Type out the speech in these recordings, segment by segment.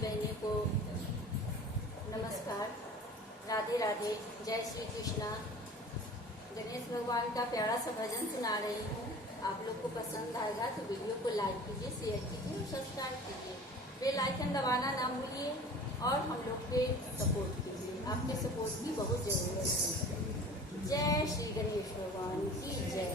बहनों को नमस्कार, राधे राधे, जय श्री कृष्णा। गणेश भगवान का प्यारा सा भजन सुना रही हूँ। आप लोग को पसंद आएगा तो वीडियो को लाइक कीजिए, शेयर कीजिए और सब्सक्राइब कीजिए। बेल आइकन दबाना ना भूलिए और हम लोग पे सपोर्ट कीजिए। आपके सपोर्ट की बहुत ज़रूरत है। जय श्री गणेश भगवान की जय।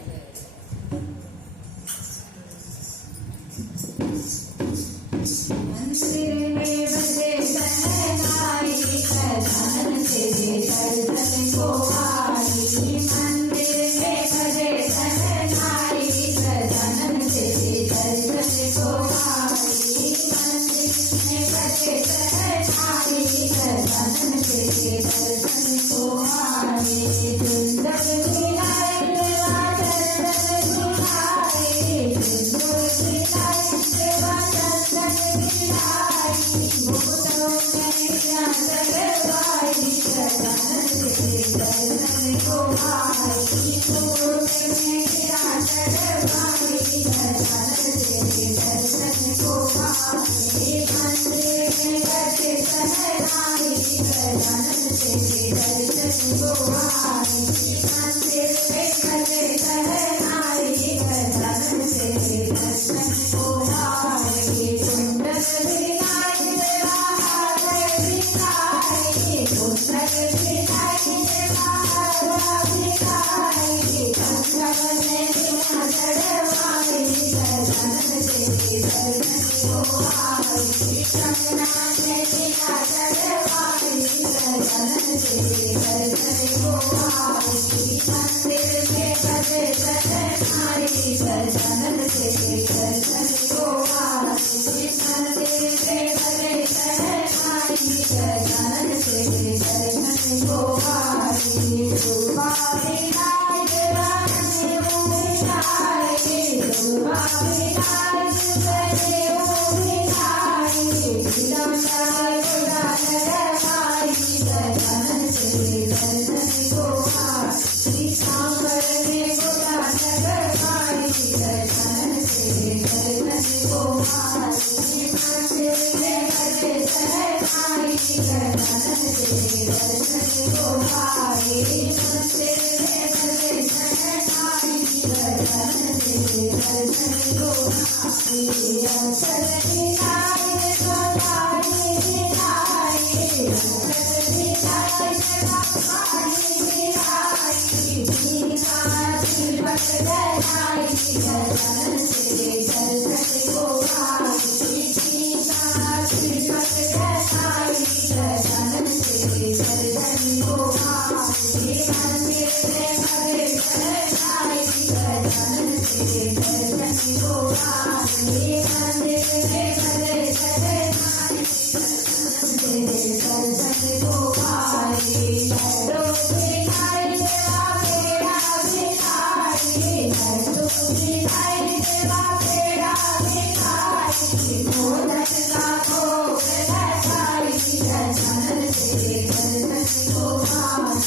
मंदिर में बजे सहनाई सदानंद तेरे दर्शन को आई। मंदिर में बजे सहनाई सदानंद तेरे दर्शन को आई। मंदिर में बजे सहनाई सदानंद तेरे दर्शन को आई। सुंदर दिलाए देवा चंदन दिलाए, सुंदर दिलाए देवा चंदन दिलाए। भूतों में सरवाई सदानंद तेरे दर्शन को आई। भूतों में सरवाई सदानंद तेरे दर्शन को आई। मंदिर में बजे सहनाई सदानंद तेरे दर्शन को आई। मंदिर में बजे सहनाई सदानंद तेरे दर्शन को आई। सुंदर दिखाई देवा हार दिखाई, सुंदर दिखाई देवा हार दिखाई। कंचन में बिना चढ़वाई सदानंद तेरे दर्शन को आई। कंचना में बिना चढ़वाई सदानंद तेरे दर्शन को आई। मंदिर में बजे सहनाई सदानंद तेरे दर्शन को आई। मंदिर में बजे सहनाई सदानंद तेरे दर्शन को आई। दुर्बारी लाए देवा देव मिलाए, दुर्बारी लाए देव मिलाए। विलंबाए बुरा चढ़वाई सदानंद तेरे दर्शन को आई। सांबर में बुरा चढ़वाई सदानंद तेरे दर्शन को आई। मंदिर में बजे सहनाई सदानंद तेरे दर्शन को आई। मंदिर में बजे सहनाई सदानंद तेरे दर्शन को आई। अक्षर दिखाई गोदारी दिखाई, अक्षर दिखाई गोदारी दिखाई। दीपावली पट गई सदानंद तेरे दर्शन को आई। दीपावली पट गई सदानंद तेरे दर्शन को आई। मंदिर में बजे सहनाई सदानंद तेरे दर्शन को आई। मंदिर में बजे सहनाई सदानंद तेरे दर्शन को आई। लड्डू दिखाई देवा पेड़ा दिखाई, लड्डू दिखाई देवा पेड़ा दिखाई। मोदक का भोग लगाई सदानंद तेरे दर्शन को आई।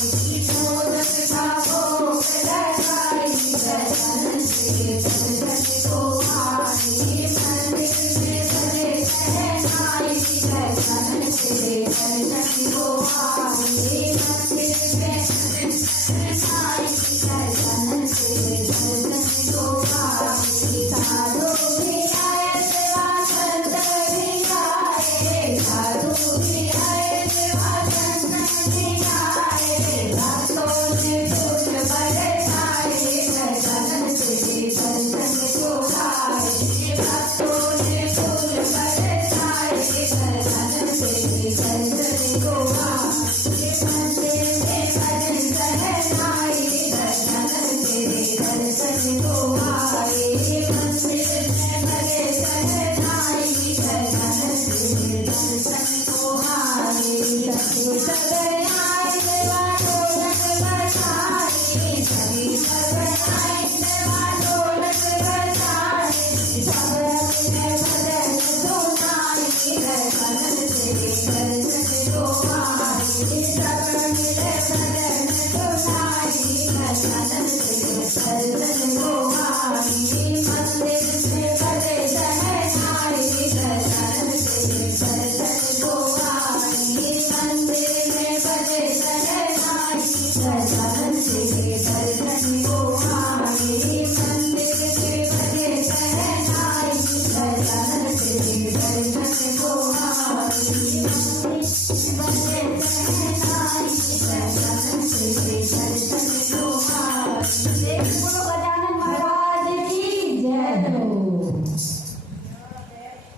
मोदक का भोग लगाई सदानंद तेरे दर्शन को आई। मंदिर में बजे सहनाई सदानंद तेरे दर्शन को आई। मंदिर में बजे सहनाई सदानंद तेरे दर्शन को आई। साधु भी आए देवा चंदन दिखाए, साधु भी आए देवा चंदन दिखाए। रातों में फूल बरसाए सदानंद तेरे दर्शन को आई। रातों में फूल बरसाए सदानंद तेरे दर्शन को आई। मंदिर में बजे सहनाई सदानंद तेरे दर्शन को